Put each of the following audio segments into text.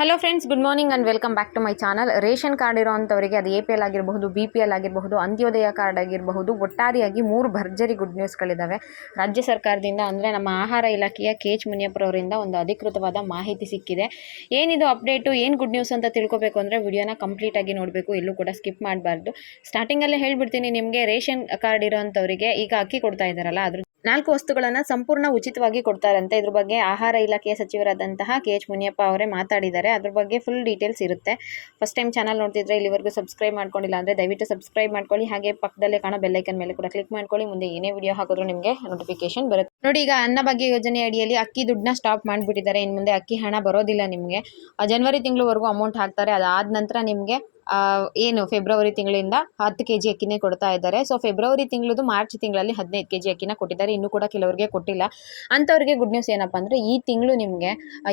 Hello friends, good morning and welcome back to my channel. Ration card ಇರೋವಂಥವರಿಗೆ ಅದು APL ಆಗಿರಬಹುದು, BPL ಆಗಿರಬಹುದು, Antyodaya card ಆಗಿರಬಹುದು, ಒಟ್ಟಾರೆಯಾಗಿ 3 ಭರ್ಜರಿ ಗುಡ್ ನ್ಯೂಸ್ಗಳಿದ್ದಾವೆ. ರಾಜ್ಯ ಸರ್ಕಾರದಿಂದ ಅಂದರೆ ನಮ್ಮ ಆಹಾರ ಇಲಾಖೆಯ KH ಮುನಿಯಪ್ಪರವರಿಂದ ಒಂದು ಅಧಿಕೃತವಾದ ಮಾಹಿತಿ ಸಿಕ್ಕಿದೆ. ಏನಿದು ಅಪ್ಡೇಟು, ಏನು ಗುಡ್ ನ್ಯೂಸ್ ಅಂತ ತಿಳ್ಕೊಬೇಕು ಅಂದರೆ ವಿಡಿಯೋನ ಕಂಪ್ಲೀಟಾಗಿ ನೋಡಬೇಕು, ಎಲ್ಲೂ ಕೂಡ ಸ್ಕಿಪ್ ಮಾಡಬಾರ್ದು. ಸ್ಟಾರ್ಟಿಂಗಲ್ಲೇ ಹೇಳ್ಬಿಡ್ತೀನಿ ನಿಮಗೆ, ರೇಷನ್ ಕಾರ್ಡ್ ಇರೋವಂಥವರಿಗೆ ಈಗ ಅಕ್ಕಿ ಕೊಡ್ತಾ ಇದ್ದಾರಲ್ಲ, ಅದ್ರ 4 ವಸ್ತುಗಳನ್ನು ಸಂಪೂರ್ಣ ಉಚಿತವಾಗಿ ಕೊಡ್ತಾರಂತೆ. ಇದ್ರ ಬಗ್ಗೆ ಆಹಾರ ಇಲಾಖೆಯ ಸಚಿವರಾದಂತಹ KH ಮುನಿಯಪ್ಪ ಅವರೇ ಮಾತಾಡಿದ್ದಾರೆ. ಅದ್ರ ಬಗ್ಗೆ ಫುಲ್ ಡೀಟೇಲ್ಸ್ ಇರುತ್ತೆ. ಫಸ್ಟ್ ಟೈಮ್ ಚಾನಲ್ ನೋಡ್ತಿದ್ರೆ ಇಲ್ಲಿವರೆಗೂ ಸಬ್ಸ್ಕ್ರೈಬ್ ಮಾಡ್ಕೊಂಡಿಲ್ಲ ಅಂದರೆ ದಯವಿಟ್ಟು ಸಬ್ಸ್ಕ್ರೈಬ್ ಮಾಡ್ಕೊಳ್ಳಿ. ಹಾಗೆ ಪಕ್ಕದಲ್ಲೇ ಕಾಣೋ ಬೆಲ್ಲೈಕನ್ ಮೇಲೆ ಕೂಡ ಕ್ಲಿಕ್ ಮಾಡ್ಕೊಳ್ಳಿ. ಮುಂದೆ ಏನೇ ವಿಡಿಯೋ ಹಾಕಿದ್ರು ನಿಮಗೆ ನೋಟಿಫಿಕೇಶನ್ ಬರುತ್ತೆ. ನೋಡಿ, ಈಗ ಅನ್ನಭಾಗ್ಯ ಯೋಜನೆ ಅಡಿಯಲ್ಲಿ ಅಕ್ಕಿ ದುಡ್ಡನ್ನ ಸ್ಟಾಪ್ ಮಾಡಿಬಿಟ್ಟಿದ್ದಾರೆ. ಇನ್ನು ಮುಂದೆ ಅಕ್ಕಿ ಹಣ ಬರೋದಿಲ್ಲ ನಿಮಗೆ. ಜನವರಿ ತಿಂಗಳವರೆಗೂ ಅಮೌಂಟ್ ಹಾಕ್ತಾರೆ. ಅದಾದ ನಂತರ ನಿಮಗೆ ಏನು ಫೆಬ್ರವರಿ ತಿಂಗಳಿಂದ 10 kg ಅಕ್ಕಿನೇ ಕೊಡ್ತಾ ಇದ್ದಾರೆ. ಸೊ ಫೆಬ್ರವರಿ ತಿಂಗಳದು ಮಾರ್ಚ್ ತಿಂಗಳಲ್ಲಿ 15 kg ಅಕ್ಕಿನ ಕೊಟ್ಟಿದ್ದಾರೆ. ಇನ್ನೂ ಕೂಡ ಕೆಲವರಿಗೆ ಕೊಟ್ಟಿಲ್ಲ. ಅಂಥವ್ರಿಗೆ ಗುಡ್ ನ್ಯೂಸ್ ಏನಪ್ಪ ಅಂದರೆ, ಈ ತಿಂಗಳು ನಿಮಗೆ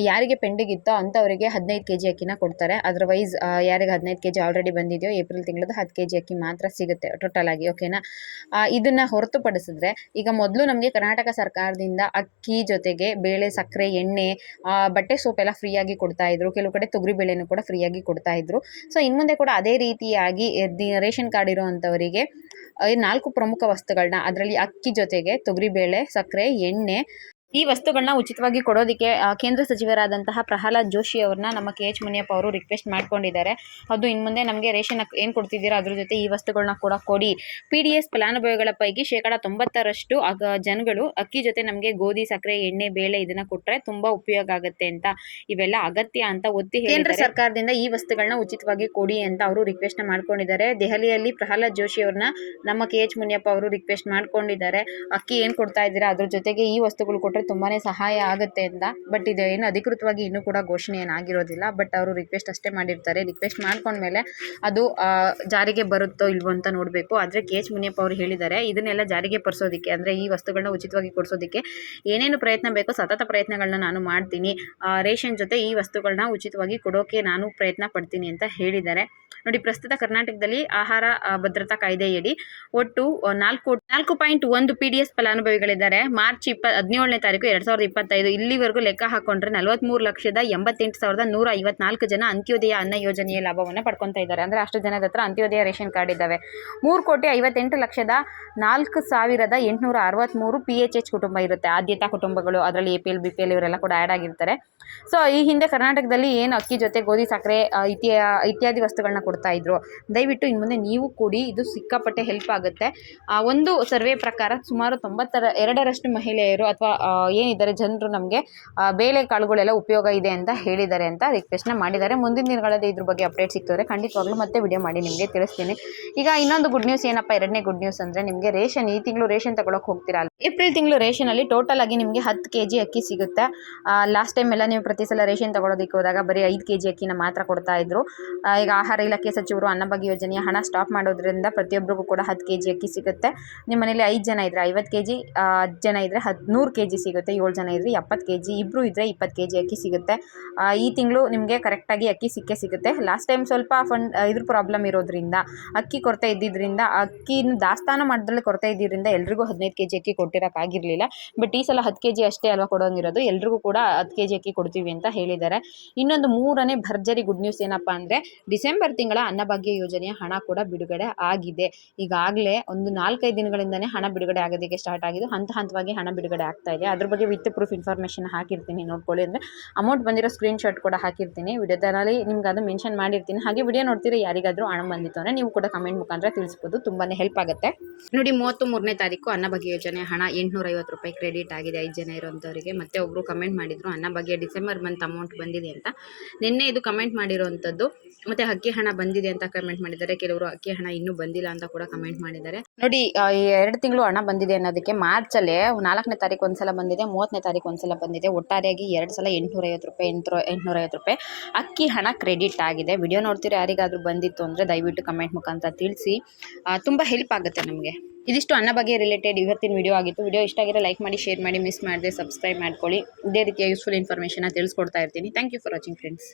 ಯಾರಿಗೆ ಪೆಂಡಿಂಗ್ ಇತ್ತೋ ಅಂಥವರಿಗೆ 15 kg ಅಕ್ಕಿನ ಕೊಡ್ತಾರೆ. ಅದರ್ವೈಸ್ ಯಾರಿಗೆ 15 kg ಆಲ್ರೆಡಿ ಬಂದಿದೆಯೋ ಏಪ್ರಿಲ್ ತಿಂಗಳದ್ದು 10 kg ಅಕ್ಕಿ ಮಾತ್ರ ಸಿಗುತ್ತೆ ಟೋಟಲ್ ಆಗಿ. ಓಕೆನಾ? ಇದನ್ನು ಹೊರತುಪಡಿಸಿದ್ರೆ ಈಗ ಮೊದಲು ನಮಗೆ ಕರ್ನಾಟಕ ಸರ್ಕಾರದಿಂದ ಅಕ್ಕಿ ಜೊತೆಗೆ ಬೇಳೆ, ಸಕ್ಕರೆ, ಎಣ್ಣೆ, ಬಟ್ಟೆ ಸೋಪ್ ಎಲ್ಲ ಫ್ರೀಯಾಗಿ ಕೊಡ್ತಾ ಇದ್ರು. ಕೆಲವು ಕಡೆ ತೊಗರಿ ಬೇಳೆನೂ ಕೂಡ ಫ್ರೀಯಾಗಿ ಕೊಡ್ತಾ ಇದ್ರು. ಸೊ ಇನ್ಮುಂದೆ ಕೂಡ ಅದೇ ರೀತಿಯಾಗಿ ರೇಷನ್ ಕಾರ್ಡ್ ಇರುವಂಥವರಿಗೆ 4 ಪ್ರಮುಖ ವಸ್ತುಗಳನ್ನ, ಅದರಲ್ಲಿ ಅಕ್ಕಿ ಜೊತೆಗೆ ತೊಗರಿಬೇಳೆ, ಸಕ್ಕರೆ, ಎಣ್ಣೆ, ಈ ವಸ್ತುಗಳನ್ನ ಉಚಿತವಾಗಿ ಕೊಡೋದಕ್ಕೆ ಕೇಂದ್ರ ಸಚಿವರಾದಂತಹ ಪ್ರಹ್ಲಾದ್ ಜೋಶಿ ಅವ್ರನ್ನ ನಮ್ಮ KH ಮುನಿಯಪ್ಪ ಅವರು ರಿಕ್ವೆಸ್ಟ್ ಮಾಡ್ಕೊಂಡಿದ್ದಾರೆ. ಅದು ಇನ್ನು ಮುಂದೆ ನಮಗೆ ರೇಷನ್ ಏನು ಕೊಡ್ತಿದ್ದೀರಾ ಅದ್ರ ಜೊತೆ ಈ ವಸ್ತುಗಳನ್ನ ಕೂಡ ಕೊಡಿ. PDS ಫಲಾನುಭವಿಗಳ ಪೈಕಿ 90% ಜನಗಳು ಅಕ್ಕಿ ಜೊತೆ ನಮಗೆ ಗೋಧಿ, ಸಕ್ಕರೆ, ಎಣ್ಣೆ, ಬೇಳೆ ಇದನ್ನ ಕೊಟ್ಟರೆ ತುಂಬ ಉಪಯೋಗ ಆಗುತ್ತೆ ಅಂತ, ಇವೆಲ್ಲ ಅಗತ್ಯ ಅಂತ ಒತ್ತಿ ಕೇಂದ್ರ ಸರ್ಕಾರದಿಂದ ಈ ವಸ್ತುಗಳನ್ನ ಉಚಿತವಾಗಿ ಕೊಡಿ ಅಂತ ಅವರು ರಿಕ್ವೆಸ್ಟ್ ಮಾಡ್ಕೊಂಡಿದ್ದಾರೆ. ದೆಹಲಿಯಲ್ಲಿ ಪ್ರಹ್ಲಾದ್ ಜೋಶಿ ಅವ್ರನ್ನ ನಮ್ಮ KH ಮುನಿಯಪ್ಪ ಅವರು ರಿಕ್ವೆಸ್ಟ್ ಮಾಡ್ಕೊಂಡಿದ್ದಾರೆ. ಅಕ್ಕಿ ಏನು ಕೊಡ್ತಾ ಇದ್ದೀರಾ ಅದ್ರ ಜೊತೆಗೆ ಈ ವಸ್ತುಗಳು ಕೊಟ್ಟರೆ ತುಂಬಾ ಸಹಾಯ ಆಗುತ್ತೆ ಅಂತ. ಬಟ್ ಇದು ಏನು ಅಧಿಕೃತವಾಗಿ ಇನ್ನೂ ಕೂಡ ಘೋಷಣೆ ಏನಾಗಿರೋದಿಲ್ಲ. ಬಟ್ ಅವರು ರಿಕ್ವೆಸ್ಟ್ ಅಷ್ಟೇ ಮಾಡಿರ್ತಾರೆ. ರಿಕ್ವೆಸ್ಟ್ ಮಾಡ್ಕೊಂಡ್ಮೇಲೆ ಅದು ಜಾರಿಗೆ ಬರುತ್ತೋ ಇಲ್ವೋ ಅಂತ ನೋಡಬೇಕು. ಆದರೆ KH ಮುನಿಯಪ್ಪ ಅವರು ಹೇಳಿದ್ದಾರೆ, ಇದನ್ನೆಲ್ಲ ಜಾರಿಗೆ ಪಡಿಸೋದಕ್ಕೆ ಅಂದರೆ ಈ ವಸ್ತುಗಳನ್ನ ಉಚಿತವಾಗಿ ಕೊಡಿಸೋದಕ್ಕೆ ಏನೇನು ಪ್ರಯತ್ನ ಬೇಕೋ ಸತತ ಪ್ರಯತ್ನಗಳನ್ನ ನಾನು ಮಾಡ್ತೀನಿ. ರೇಷನ್ ಜೊತೆ ಈ ವಸ್ತುಗಳನ್ನ ಉಚಿತವಾಗಿ ಕೊಡೋಕೆ ನಾನು ಪ್ರಯತ್ನ ಪಡ್ತೀನಿ ಅಂತ ಹೇಳಿದ್ದಾರೆ. ನೋಡಿ, ಪ್ರಸ್ತುತ ಕರ್ನಾಟಕದಲ್ಲಿ ಆಹಾರ ಭದ್ರತಾ ಕಾಯ್ದೆಯಡಿ ಒಟ್ಟು 4.1 PDS ಫಲಾನುಭವಿಗಳಿದ್ದಾರೆ. ಮಾರ್ಚ್ 17ನೇ ತಾರೀಕು 2025 ಇಲ್ಲಿವರೆಗೂ ಲೆಕ್ಕ ಹಾಕೊಂಡ್ರೆ 43,88,154 ಜನ ಅಂತ್ಯೋದಯ ಅನ್ನ ಯೋಜನೆಯ ಲಾಭವನ್ನು ಪಡ್ಕೊತಾ ಇದ್ದಾರೆ. ಅಂದರೆ ಅಷ್ಟು ಜನದ ಹತ್ರ ಅಂತ್ಯೋದಯ ರೇಷನ್ ಕಾರ್ಡ್ ಇದ್ದಾವೆ. 3,58,04,863 PHH ಕುಟುಂಬ ಇರುತ್ತೆ, ಆದ್ಯತಾ ಕುಟುಂಬಗಳು. ಅದರಲ್ಲಿ APL, BPL ಇವರೆಲ್ಲ ಕೂಡ ಆ್ಯಡ್ ಆಗಿರ್ತಾರೆ. ಸೊ ಈ ಹಿಂದೆ ಕರ್ನಾಟಕದಲ್ಲಿ ಏನು ಅಕ್ಕಿ ಜೊತೆ ಗೋಧಿ, ಸಕ್ಕರೆ ಇತ್ಯಾದಿ ವಸ್ತುಗಳನ್ನ ಕೊಡ್ತಾ ಇದ್ರು, ದಯವಿಟ್ಟು ಇನ್ನು ಮುಂದೆ ನೀವು ಕೊಡಿ. ಇದು ಸಿಕ್ಕಾಪಟ್ಟೆ ಹೆಲ್ಪ್ ಆಗುತ್ತೆ. ಒಂದು ಸರ್ವೆ ಪ್ರಕಾರ ಸುಮಾರು 92% ಮಹಿಳೆಯರು ಅಥವಾ ಏನಿದ್ದಾರೆ ಜನರು ನಮಗೆ ಬೇಳೆಕಾಳುಗಳೆಲ್ಲ ಉಪಯೋಗ ಇದೆ ಅಂತ ಹೇಳಿದ್ದಾರೆ ಅಂತ ರಿಕ್ವೆಸ್ಟ್ನ ಮಾಡಿದ್ದಾರೆ. ಮುಂದಿನ ದಿನಗಳಲ್ಲಿ ಇದ್ರ ಬಗ್ಗೆ ಅಪ್ಡೇಟ್ ಸಿಗ್ತದೆ ಖಂಡಿತವಾಗ್ಲೂ ಮತ್ತೆ ವಿಡಿಯೋ ಮಾಡಿ ನಿಮಗೆ ತಿಳಿಸ್ತೀನಿ. ಈಗ ಇನ್ನೊಂದು ಗುಡ್ ನ್ಯೂಸ್ ಏನಪ್ಪ, ಎರಡನೇ ಗುಡ್ ನ್ಯೂಸ್ ಅಂದರೆ, ನಿಮಗೆ ರೇಷನ್ ಈ ತಿಂಗಳು ರೇಷನ್ ತಗೊಳಕ್ಕೆ ಹೋಗ್ತೀರಲ್ಲ, ಏಪ್ರಿಲ್ ತಿಂಗಳು ರೇಷನಲ್ಲಿ ಟೋಟಲ್ ಆಗಿ ನಿಮಗೆ 10 kg ಅಕ್ಕಿ ಸಿಗುತ್ತೆ. ಲಾಸ್ಟ್ ಟೈಮ್ ಎಲ್ಲ ನೀವು ಪ್ರತಿ ಸಲ ರೇಷನ್ ತಗೊಳ್ಳೋದಕ್ಕೆ ಹೋದಾಗ ಬರೀ 5 kg ಅಕ್ಕಿನ ಮಾತ್ರ ಕೊಡ್ತಾ ಇದ್ರು. ಈಗ ಆಹಾರ ಇಲಾಖೆ ಸಚಿವರು ಅನ್ನಭಾಗ್ಯ ಯೋಜನೆಯ ಹಣ ಸ್ಟಾಪ್ ಮಾಡೋದ್ರಿಂದ ಪ್ರತಿಯೊಬ್ಬರಿಗೂ ಕೂಡ 10 kg ಅಕ್ಕಿ ಸಿಗುತ್ತೆ. ನಿಮ್ಮ ಮನೇಲಿ 5 ಜನ ಇದ್ದರೆ 50 kg, 10 ಜನ ಇದ್ದರೆ 100 kg ಸಿಗುತ್ತೆ, 7 ಜನ ಇದ್ದರೆ 70 kg, ಇಬ್ಬರು ಇದ್ದರೆ 20 kg ಅಕ್ಕಿ ಸಿಗುತ್ತೆ. ಈ ತಿಂಗಳು ನಿಮಗೆ ಕರೆಕ್ಟಾಗಿ ಅಕ್ಕಿ ಸಿಗುತ್ತೆ. ಲಾಸ್ಟ್ ಟೈಮ್ ಸ್ವಲ್ಪ ಇದ್ರ ಪ್ರಾಬ್ಲಮ್ ಇರೋದ್ರಿಂದ, ಅಕ್ಕಿ ಕೊರತೆ ಇದ್ದಿದ್ದರಿಂದ, ಅಕ್ಕಿನ ದಾಸ್ತಾನ ಮಾಡೋದ್ರಲ್ಲಿ ಕೊರತೆ ಇದ್ದಿದ್ದರಿಂದ ಎಲ್ರಿಗೂ 15 kg ಅಕ್ಕಿ ಕೊಟ್ಟಿರೋಕ್ಕಾಗಿರಲಿಲ್ಲ. ಬಟ್ ಈ ಸಲ 10 kg ಅಷ್ಟೇ ಅಲ್ವಾ ಕೊಡೋಂಗಿರೋದು, ಎಲ್ರಿಗೂ ಕೂಡ 10 kg ಅಕ್ಕಿ ಕೊಡ್ತೀವಿ ಅಂತ ಹೇಳಿದ್ದಾರೆ. ಇನ್ನೊಂದು 3ನೇ ಭರ್ಜರಿ ಗುಡ್ ನ್ಯೂಸ್ ಏನಪ್ಪ ಅಂದರೆ, ಡಿಸೆಂಬರ್ ತಿಂಗಳ ಅನ್ನಭಾಗ್ಯ ಯೋಜನೆಯ ಹಣ ಕೂಡ ಬಿಡುಗಡೆ ಆಗಿದೆ. ಈಗಾಗಲೇ ಒಂದು 4-5 ದಿನಗಳಿಂದನೇ ಹಣ ಬಿಡುಗಡೆ ಆಗೋದಕ್ಕೆ ಸ್ಟಾರ್ಟ್ ಆಗಿದ್ದು, ಹಂತವಾಗಿ ಹಣ ಬಿಡುಗಡೆ ಆಗ್ತಾ ಇದೆ. ಅದ್ರ ಬಗ್ಗೆ ವಿತ್ ಪ್ರೂಫ್ ಇನ್ಫಾರ್ಮೇಷನ್ ಹಾಕಿರ್ತೀನಿ, ನೋಡ್ಕೊಳ್ಳಿ. ಅಂದರೆ ಅಮೌಂಟ್ ಬಂದಿರೋ ಸ್ಕ್ರೀನ್ಶಾಟ್ ಕೂಡ ಹಾಕಿರ್ತೀನಿ ವಿಡಿಯೋದಲ್ಲಿ, ನಿಮ್ಗೆ ಅದು ಮೆನ್ಷನ್ ಮಾಡಿರ್ತೀನಿ. ಹಾಗೆ ವಿಡಿಯೋ ನೋಡ್ತೀರಾ ಯಾರಿಗಾದರೂ ಹಣ ಬಂದಿತ್ತು ಅಂದರೆ ನೀವು ಕೂಡ ಕಮೆಂಟ್ ಮುಖಾಂತರ ತಿಳಿಸ್ಬೋದು, ತುಂಬಾ ಹೆಲ್ಪ್ ಆಗುತ್ತೆ. ನೋಡಿ, 33ನೇ ತಾರೀಕು ಅನ್ನಭಾಗ್ಯ ಯೋಜನೆ ಹಣ 850 ರೂಪಾಯಿ ಕ್ರೆಡಿಟ್ ಆಗಿದೆ 5 ಜನ ಇರೋಂಥವರಿಗೆ. ಮತ್ತೆ ಒಬ್ಬರು ಕಮೆಂಟ್ ಮಾಡಿದರು ಅನ್ನಭಾಗ್ಯ ಡಿಸೆಂಬರ್ ಮಂತ್ ಅಮೌಂಟ್ ಬಂದಿದೆ ಅಂತ. ನಿನ್ನೆ ಇದು ಕಮೆಂಟ್ ಮಾಡಿರೋವಂಥದ್ದು. ಮತ್ತು ಅಕ್ಕಿ ಹಣ ಬಂದಿದೆ ಅಂತ ಕಮೆಂಟ್ ಮಾಡಿದ್ದಾರೆ. ಕೆಲವರು ಅಕ್ಕಿ ಹಣ ಇನ್ನೂ ಬಂದಿಲ್ಲ ಅಂತ ಕೂಡ ಕಮೆಂಟ್ ಮಾಡಿದ್ದಾರೆ. ನೋಡಿ, 2 ತಿಂಗಳು ಹಣ ಬಂದಿದೆ ಅನ್ನೋದಕ್ಕೆ ಮಾರ್ಚಲ್ಲೇ 4ನೇ ತಾರೀಕು ಒಂದ್ಸಲ ಬಂದಿದೆ, 30ನೇ ತಾರೀಕು ಒಂದ್ಸಲ ಬಂದಿದೆ. ಒಟ್ಟಾರೆಯಾಗಿ 2 ಸಲ 850 ರೂಪಾಯಿ 850 ರೂಪಾಯಿ ಅಕ್ಕಿ ಹಣ ಕ್ರೆಡಿಟ್ ಆಗಿದೆ. ವಿಡಿಯೋ ನೋಡ್ತೀರಾ ಯಾರಿಗಾದರೂ ಬಂದಿತ್ತು ಅಂದರೆ ದಯವಿಟ್ಟು ಕಮೆಂಟ್ ಮುಖಾಂತರ ತಿಳಿಸಿ, ತುಂಬ ಹೆಲ್ಪ್ ಆಗುತ್ತೆ ನಮಗೆ. ಇದಿಷ್ಟು ಅನ್ನಭಾಗ್ಯ ರಿಲೇಟೆಡ್ ಇವತ್ತಿನ ವಿಡಿಯೋ ಆಗಿತ್ತು. ವಿಡಿಯೋ ಇಷ್ಟ ಆಗಿರೋ ಲೈಕ್ ಮಾಡಿ, ಶೇರ್ ಮಾಡಿ, ಮಿಸ್ ಮಾಡದೆ ಸಬ್ಸ್ಕ್ರೈಬ್ ಮಾಡ್ಕೊಳ್ಳಿ. ಇದೇ ರೀತಿಯ ಯೂಸ್ಫುಲ್ ಇನ್ಫಾರ್ಮೇಷನ್ನ ತಿಳಿಸ್ಕೊಡ್ತಾ ಇರ್ತೀನಿ. Thank you for watching friends.